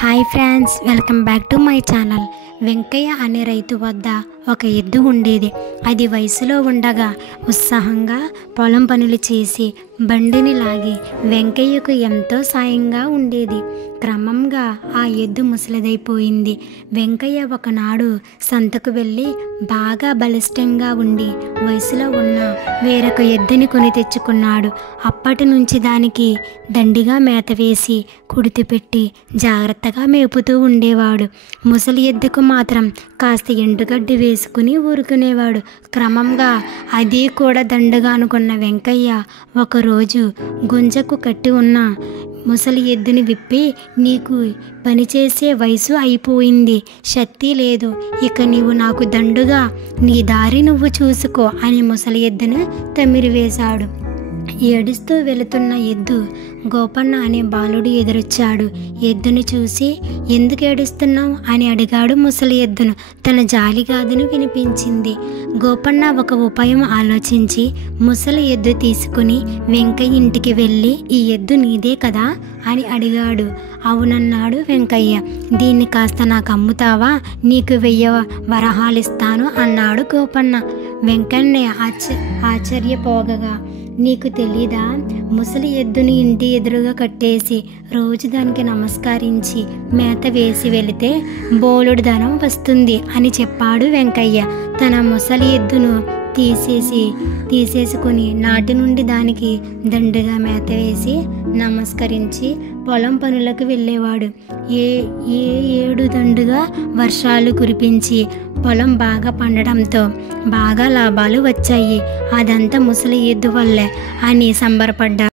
Hi friends, welcome back to my channel. Venkaiah అనే రైతు వద్ద ఒక ఎద్దు ఉండేది. అది వయసులో ఉండగా ఉత్సాహంగా పొలం పనులు చేసి బండిని లాగి వెంకయ్యకు ఎంతో సాయంగా ఉండేది. క్రమంగా ఆ ఎద్దు ముసలిదైపోయింది. వెంకయ్య ఒకనాడు సంతకు వెళ్ళి బాగా బలిష్టంగా ఉండి వయసులో ఉన్న వేరొక ఎద్దుని కొని తెచ్చుకున్నాడు. అప్పటి నుంచి దానికి దండిగా మేత వేసి కుడితి పెట్టి జాగ్రత్తగా మేపుతూ ఉండేవాడు. ముసలి ఎద్దుకు మాత్రం కాస్త ఎండుగడ్డి వేసుకుని ఊరుకునేవాడు. క్రమంగా అది కూడా దండగా అనుకున్న వెంకయ్య ఒకరోజు గుంజకు కట్టి ఉన్న ముసలి ఎద్దుని విప్పి, నీకు పనిచేసే వయసు అయిపోయింది, శక్తి లేదు, ఇక నీవు నాకు దండుగా, నీ దారి నువ్వు చూసుకో అని ముసలి ఎద్దును తమిరివేశాడు. ఏడుస్తూ వెళుతున్న ఎద్దు గోపన్న అనే బాలుడు ఎదురొచ్చాడు. ఎద్దును చూసి, ఎందుకు ఏడుస్తున్నావు అని అడిగాడు ముసలి ఎద్దును. తన జాలిగాదును వినిపించింది. గోపన్న ఒక ఉపాయం ఆలోచించి ముసలి ఎద్దు తీసుకుని వెంకయ్య ఇంటికి వెళ్ళి, ఈ ఎద్దు నీదే కదా అని అడిగాడు. అవునన్నాడు వెంకయ్య. దీన్ని కాస్త నాకు అమ్ముతావా, నీకు 1000 వరహాలిస్తాను అన్నాడు గోపన్న. వెంకయ్య ఆశ్చర్యపోగగా, నీకు తెలీదా, ముసలి ఎద్దుని ఇంటి ఎదురుగా కట్టేసి రోజు దానికి నమస్కరించి మేత వేసి వెళితే బోలెడు ధనం వస్తుంది అని చెప్పాడు వెంకయ్య. తన ముసలి ఎద్దును తీసేసుకుని నాటి నుండి దానికి దండుగా మేత వేసి నమస్కరించి పొలం పనులకు వెళ్ళేవాడు. ఏడు దండుగా వర్షాలు కురిపించి పొలం బాగా పండడంతో బాగా లాభాలు వచ్చాయి. అదంతా ముసలి ఎద్దు వల్లే అని సంబరపడ్డాడు.